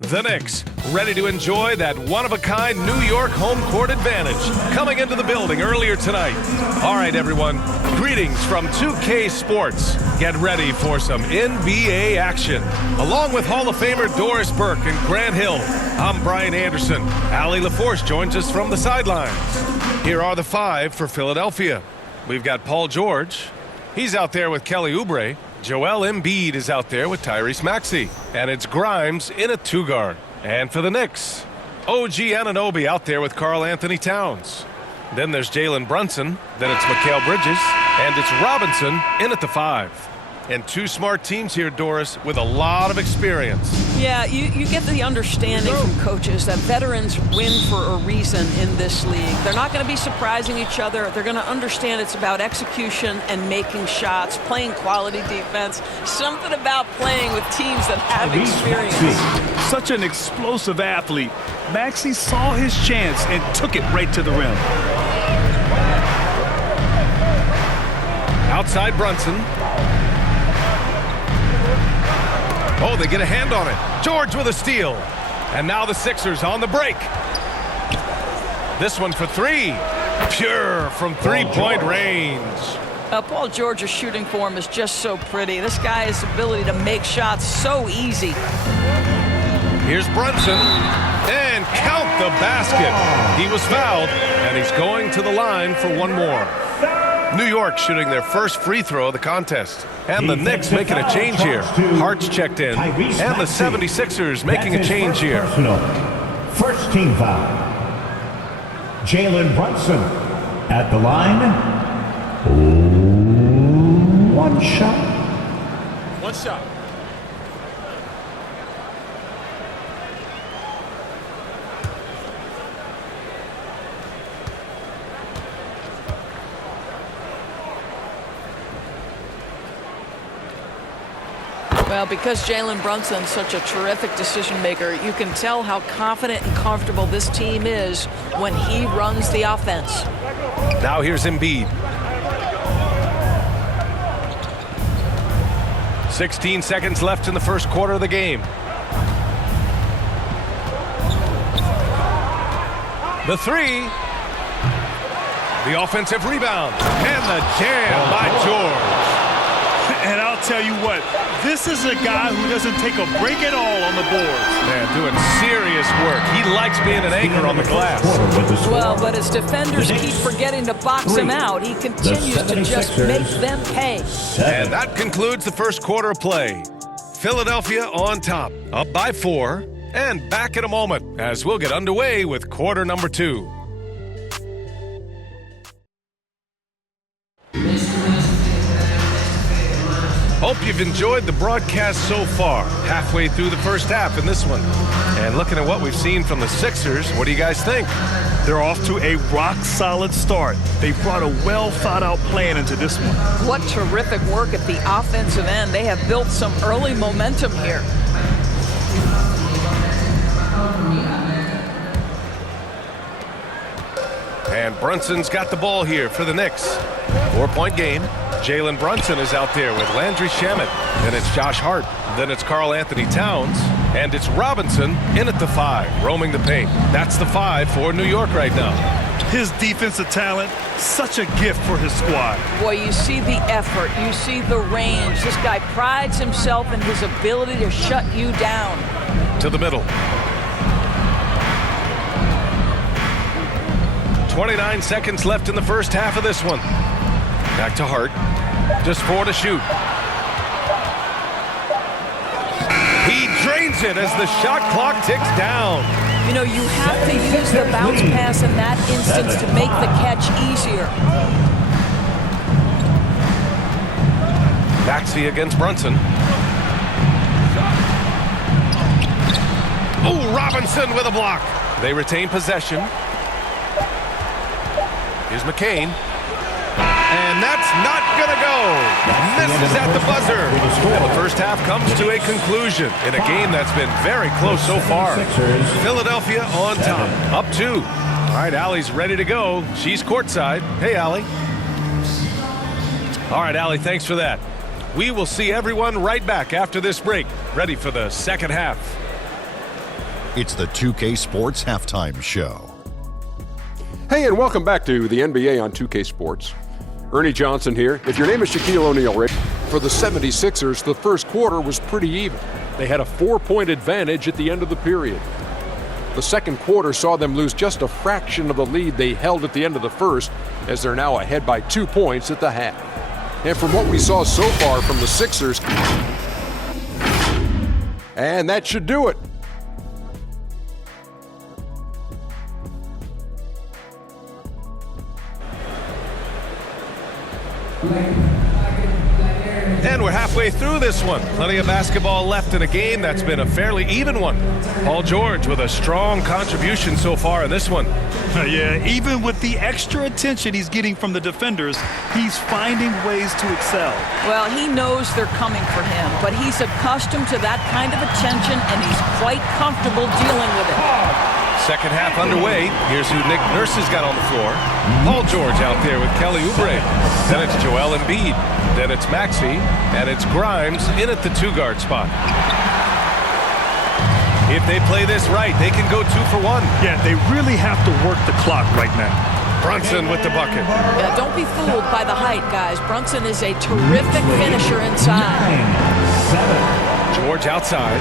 The Knicks, ready to enjoy that one-of-a-kind New York home court advantage, coming into the building earlier tonight. All right, everyone, greetings from 2K Sports. Get ready for some NBA action. Along with Hall of Famer Doris Burke and Grant Hill, I'm Brian Anderson. Allie LaForce joins us from the sidelines. Here are the five for Philadelphia. We've got Paul George. He's out there with Kelly Oubre. Joel Embiid is out there with Tyrese Maxey. And it's Grimes in a two-guard. And for the Knicks, OG Anunoby out there with Karl Anthony Towns. Then there's Jalen Brunson. Then it's Mikal Bridges. And it's Robinson in at the five. And two smart teams here, Doris, with a lot of experience. Yeah, you get the understanding from coaches that veterans win for a reason in this league. They're not going to be surprising each other. They're going to understand it's about execution and making shots, playing quality defense. Something about playing with teams that have experience. Such an explosive athlete. Maxey saw his chance and took it right to the rim. Outside Brunson. Oh, they get a hand on it. George with a steal. And now the Sixers on the break. This one for three. Pure from three-point range. Paul George's shooting form is just so pretty. This guy's ability to make shots so easy. Here's Brunson. And count the basket. He was fouled, and he's going to the line for one more. New York shooting their first free throw of the contest. And the Knicks making a change here. Hart's checked in. And the 76ers making a change here. First team foul. Jalen Brunson at the line. One shot. One shot. Well, because Jalen Brunson's such a terrific decision maker, you can tell how confident and comfortable this team is when he runs the offense. Now here's Embiid. 16 seconds left in the first quarter of the game. The three. The offensive rebound. And the jam by George. And I'll tell you what, this is a guy who doesn't take a break at all on the boards. Man, doing serious work. He likes being an anchor on the glass. Well, but as defenders keep forgetting to box him out, he continues to just make them pay. And that concludes the first quarter of play. Philadelphia on top, up by 4, and back in a moment as we'll get underway with quarter number 2. Hope you've enjoyed the broadcast so far. Halfway through the first half in this one. And looking at what we've seen from the Sixers, what do you guys think? They're off to a rock-solid start. They brought a well-thought-out plan into this one. What terrific work at the offensive end. They have built some early momentum here. And Brunson's got the ball here for the Knicks. 4-point game. Jalen Brunson is out there with Landry Shamet. Then it's Josh Hart. Then it's Karl Anthony Towns. And it's Robinson in at the 5, roaming the paint. That's the 5 for New York right now. His defensive talent, such a gift for his squad. Boy, you see the effort. You see the range. This guy prides himself in his ability to shut you down. To the middle. 29 seconds left in the first half of this one. Back to Hart. Just 4 to shoot. He drains it as the shot clock ticks down. You know, you have to use the bounce pass in that instance to make the catch easier. Maxey against Brunson. Oh, Robinson with a block. They retain possession. Here's McCain. And that's not going to go. Misses at the buzzer. And the first half comes to a conclusion in a game that's been very close so far. Philadelphia on top, up 2. All right, Allie's ready to go. She's courtside. Hey, Allie. All right, Allie, thanks for that. We will see everyone right back after this break, ready for the second half. It's the 2K Sports Halftime Show. Hey, and welcome back to the NBA on 2K Sports. Ernie Johnson here. If your name is Shaquille O'Neal, for the 76ers, the first quarter was pretty even. They had a 4-point advantage at the end of the period. The second quarter saw them lose just a fraction of the lead they held at the end of the first, as they're now ahead by 2 points at the half. And from what we saw so far from the Sixers, and that should do it. And we're halfway through this one. Plenty of basketball left in a game that's been a fairly even one. Paul George with a strong contribution so far in this one. Yeah, even with the extra attention he's getting from the defenders, he's finding ways to excel. Well, he knows they're coming for him, but he's accustomed to that kind of attention, and he's quite comfortable dealing with it. Second half underway. Here's who Nick Nurse has got on the floor. Paul George out there with Kelly Oubre. Then it's Joel Embiid. Then it's Maxey. And it's Grimes in at the 2-guard spot. If they play this right, they can go 2 for 1. Yeah, they really have to work the clock right now. Brunson with the bucket. Yeah, don't be fooled by the height, guys. Brunson is a terrific finisher inside. 9, 7. George outside.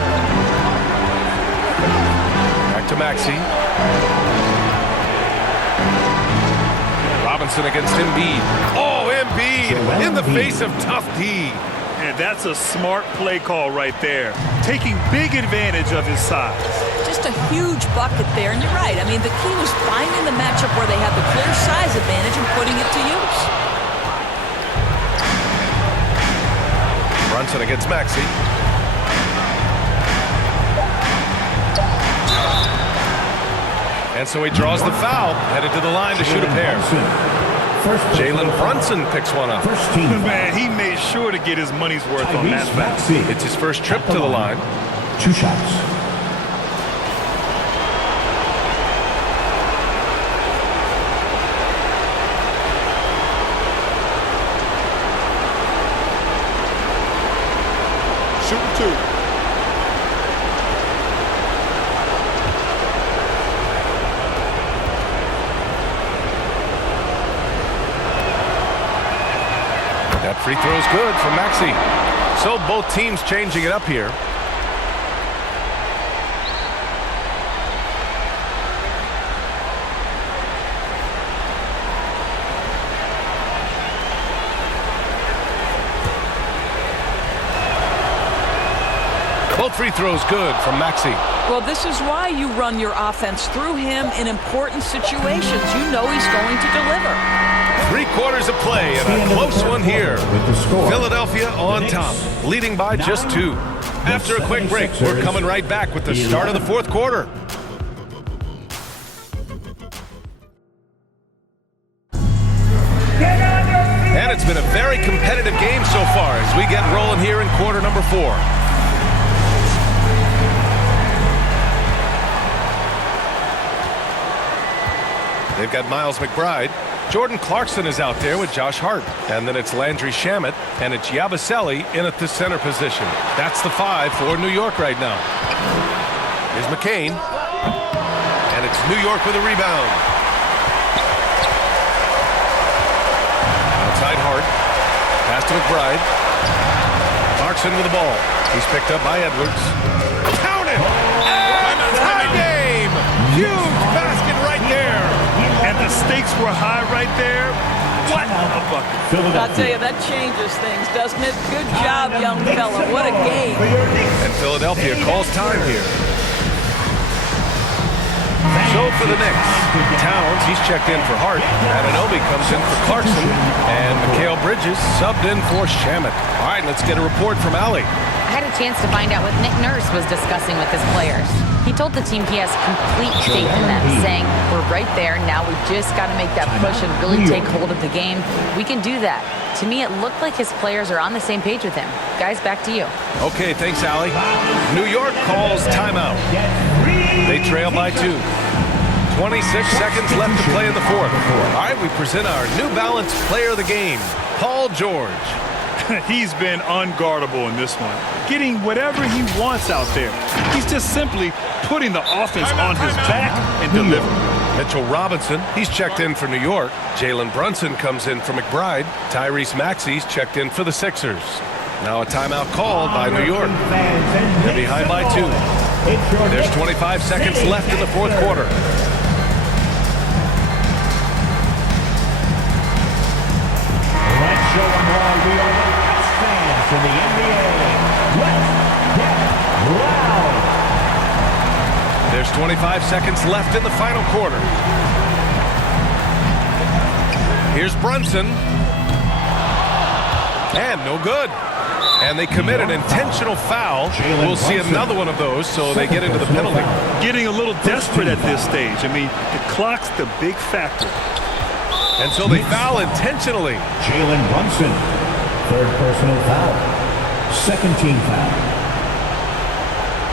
Back to Maxey. Robinson against Embiid. Oh, Embiid in the face of tough D. And that's a smart play call right there, taking big advantage of his size. Just a huge bucket there, and you're right. I mean, the key was finding the matchup where they have the clear size advantage and putting it to use. Brunson against Maxey. And so he draws the foul, headed to the line to shoot a pair. Jalen Brunson picks one up. Man, he made sure to get his money's worth on that foul. It's his first trip to the line. 2 shots. Shooting 2. That free throw is good for Maxey. So both teams changing it up here. Both free throws good from Maxey. Well, this is why you run your offense through him in important situations. You know he's going to deliver. 3 quarters of play and a close one here. Philadelphia on top, leading by just 2. After a quick break, we're coming right back with the start of the 4th quarter. And it's been a very competitive game so far as we get rolling here in quarter number 4. They've got Miles McBride. Jordan Clarkson is out there with Josh Hart. And then it's Landry Shamet, and it's Yabusele in at the center position. That's the 5 for New York right now. Here's McCain. And it's New York with a rebound. Outside Hart. Pass to McBride. Clarkson with the ball. He's picked up by Edwards. Count it! And tie game! Huge basket right there. And the stakes were high right there. What a bucket. I'll tell you, that changes things, doesn't it? Good job, young fella. What a game. And Philadelphia calls time here. So for the Knicks, Towns, he's checked in for Hart. Anunoby comes in for Clarkson. And Mikal Bridges subbed in for Shamet. All right, let's get a report from Allie. I had a chance to find out what Nick Nurse was discussing with his players. He told the team he has complete faith in them, saying, we're right there, now we just got to make that push and really take hold of the game. We can do that. To me, it looked like his players are on the same page with him. Guys, back to you. Okay, thanks, Allie. New York calls timeout. They trail by 2. 26 seconds left to play in the 4th. All right, we present our New Balance player of the game, Paul George. He's been unguardable in this one, getting whatever he wants out there. He's just simply putting the offense on his back and delivering. Mitchell Robinson, he's checked in for New York. Jalen Brunson comes in for McBride. Tyrese Maxey's checked in for the Sixers. Now a timeout called by New York. They're behind by 2. There's 25 seconds left in the fourth quarter. Let's show them why we are the best fans in the NBA. Let's get loud. There's 25 seconds left in the final quarter. Here's Brunson. And no good. And they commit an intentional foul. We'll see another one of those, so they get into the penalty. Getting a little desperate at this stage. I mean, the clock's the big factor. And so they foul intentionally. Jalen Brunson, third personal foul. Second team foul.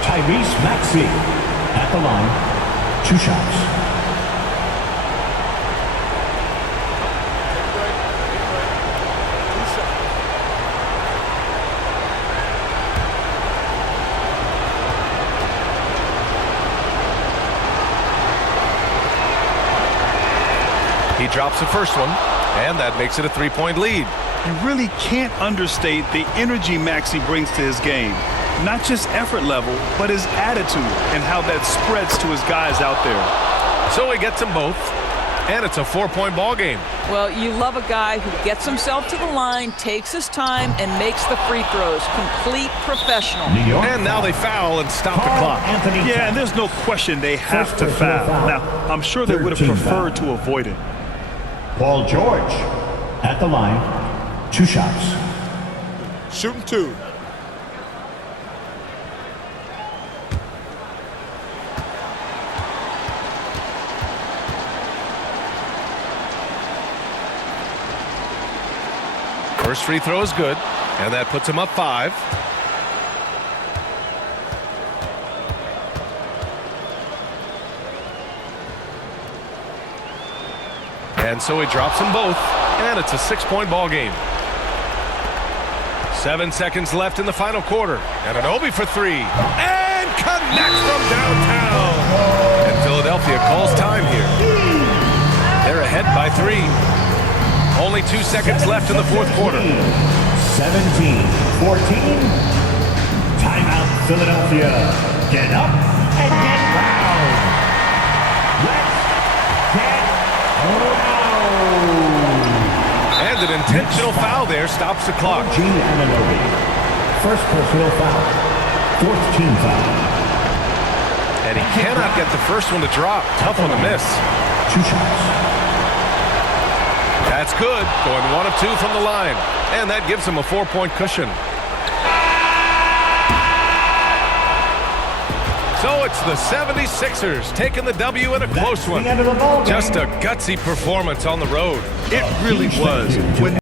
Tyrese Maxey at the line. 2 shots. He drops the first one, and that makes it a 3-point lead. You really can't understate the energy Maxey brings to his game. Not just effort level, but his attitude and how that spreads to his guys out there. So he gets them both, and it's a 4-point ball game. Well, you love a guy who gets himself to the line, takes his time, and makes the free throws. Complete professional. And now they foul and stop the clock. Yeah, and there's no question they have to foul. Now, I'm sure they would have preferred to avoid it. Paul George at the line. 2 shots. Shooting 2. First free throw is good, and that puts him up 5. And so he drops them both, and it's a 6-point ball game. 7 seconds left in the final quarter, and an Obi for 3, and connects from downtown. And Philadelphia calls time here. They're ahead by 3. Only 2 seconds left in the fourth quarter. 17-14. Timeout, Philadelphia. Get up and get loud. Let's get loud. And an intentional foul there stops the clock. First personal foul. 4th team foul. And he cannot get the first one to drop. Tough one to miss. 2 shots. That's good. Going 1 of 2 from the line. And that gives him a 4-point cushion. So it's the 76ers taking the W in a close one. Just a gutsy performance on the road. It really was. When